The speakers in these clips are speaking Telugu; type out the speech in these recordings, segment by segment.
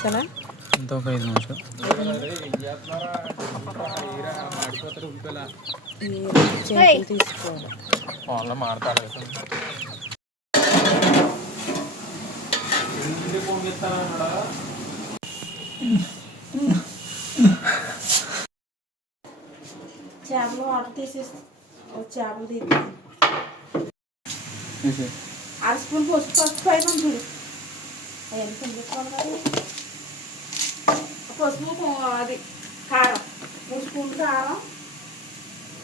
చాలా ఇంత ఒక 5 నిమిషాలు తీసుకోవాలి. వాళ్ళ మాడతాడు చేపలు వాటర్ తీసేసి చేపలు తీసి 1 స్పూన్ పసుపు పైన చూడు అవన్నీ తినిపించుకోవాలి కదా. పసుపు అది కారం 3 స్పూన్లు కారం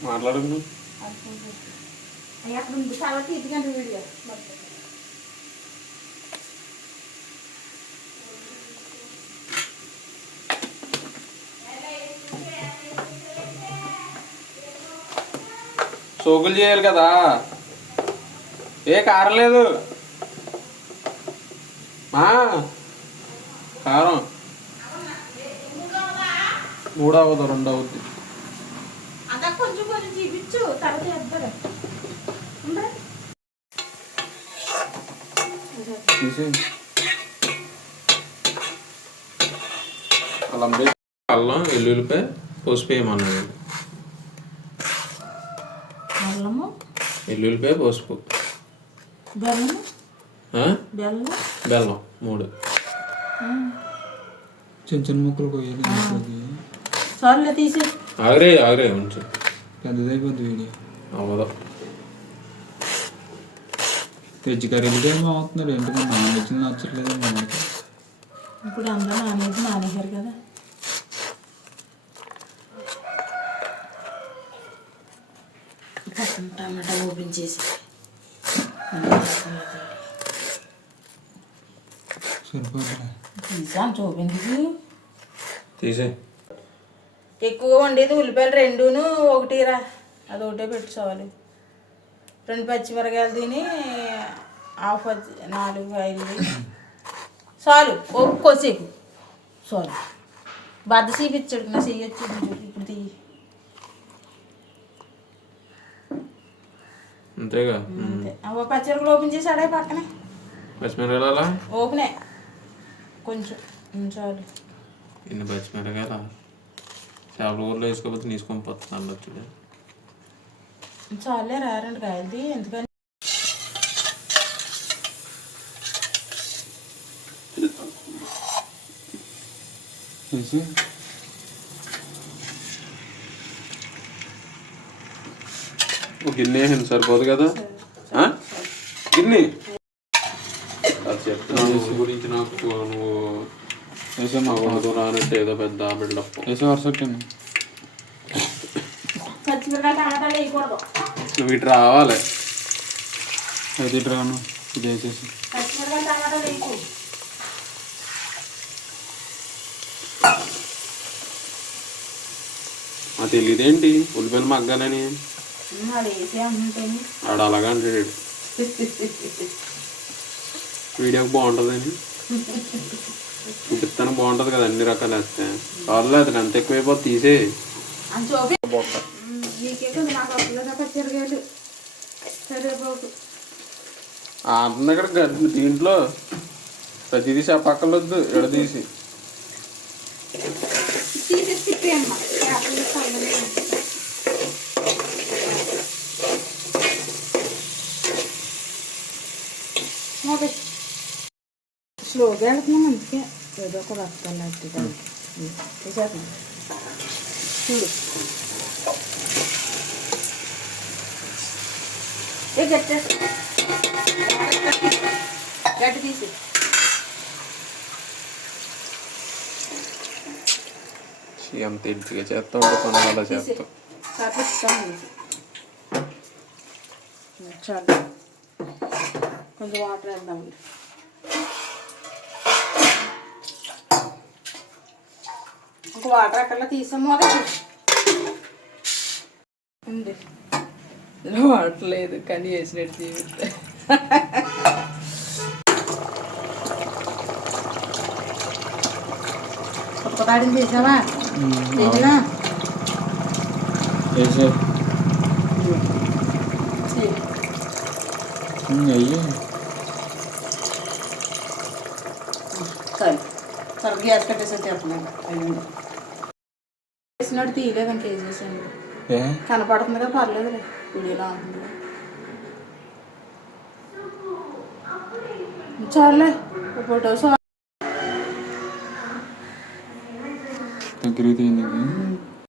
మాట్లాడుకుంటూ అవి అక్కడ ఉంది చాలా తీద్దుకండి వీడియో సోకులు చేయాలి కదా. ఏ కారం లేదు కారం 3 అవ్వదు 2 అవుద్ది. అదా కొంచెం కొంచెం చూపించు తర్వాత వేద్దారు అల్లం వెల్లుల్లిపాయ పసుపు వేయమన్నాడు. అల్లము వెల్లుల్లిపాయ పసుపు బెల్లం బెల్లం 3 చిన్న చిన్న ముక్కలు కొయ్యాలి. సార్లే తీసి ఆగరే ఉంచు పెద్దదైపోద్ది వీడియో అవ్వదు. వెజ్ కర్రీలకే బాగుతున్నారు ఏంటి నాన్ వెజ్ నచ్చట్లేదు మనకి. ఇప్పుడు అందరూ నాన్ వెజ్ మానేశారు కదా. టమాటా ఓపెన్ చేసి సరిపోతుంది. తీసాను చూపింది తీసే ఎక్కువ వండేది ఉల్లిపాయలు 2 1రా అది ఒకటే పెట్టుకోవాలి. 2 పచ్చిమిరకాయలు తిని 4 5 చాలు ఒక్కోసేపు చాలు. బద్ద చూపించాడు నా చెయ్యొచ్చు ఇప్పుడు తీయి అంతేగా. పచ్చిమిరకాయలు ఓపెన్ చేసి అడే పక్కనే పచ్చిమిరకాయలు ఓపెనే కొంచెం చాలు. ఇన్ని పచ్చిమిరకాయలు చేపల ఊర్లో వేసుకోకపోతే తీసుకొని పోతుంది అన్నట్టు. చాలే 2 కాయలది ఎందుకని గిన్నె సరిపోదు కదా. గిన్నె అది చెప్తున్నాను గురించి నాకు నువ్వు వేసే రానంటే ఏదో పెద్ద బిల్డప్ వేసే వరుసట్టండి. నువ్వు ఇటు రావాలి. అయితే ఇటు రాను ఇది వేసేసి తెలియదేంటి ఉల్లిపాయలు మగ్గాలని ఆడ అలాగా అంటాడు. వీడియోకి బాగుంటుందని చూపిస్తాను. బాగుంటుంది కదా అన్ని రకాలు వేస్తే. వాళ్ళు అతను ఎంత ఎక్కువైపోతే తీసే అంటున్నా దీంట్లో ప్రతిదీ చెప్పక్కర్లొద్దు ఎడదీసి స్లోగా వెళ్తున్నాం. అందుకే ఏదో ఒక రక్తాలు అట్టుగా చూడు గట్టి తీసి ఎంత ఇంటిగా చేస్తా ఉంటే పని వల్ల చేస్తాం. చాలు కొంచెం వాటర్ వేద్దామండి. ఒక వాటర్ అక్కడ తీసాము ఉంది. వాటర్ లేదు కానీ వేసినట్టు జీవితం. కొత్త తాడిని చేసావా? అయ్యి చాలు సరే గ్యాస్ కట్టేసి చెప్పలేదు అయ్యింది వేసినట్టు తీయలేదు ఇంక వేసేసాను ఏ కనపడుతుంది కదా పర్లేదులే వీడియోలో ఉంటుంది చాలే ఫోటోస్ దగ్గరికి తీయండి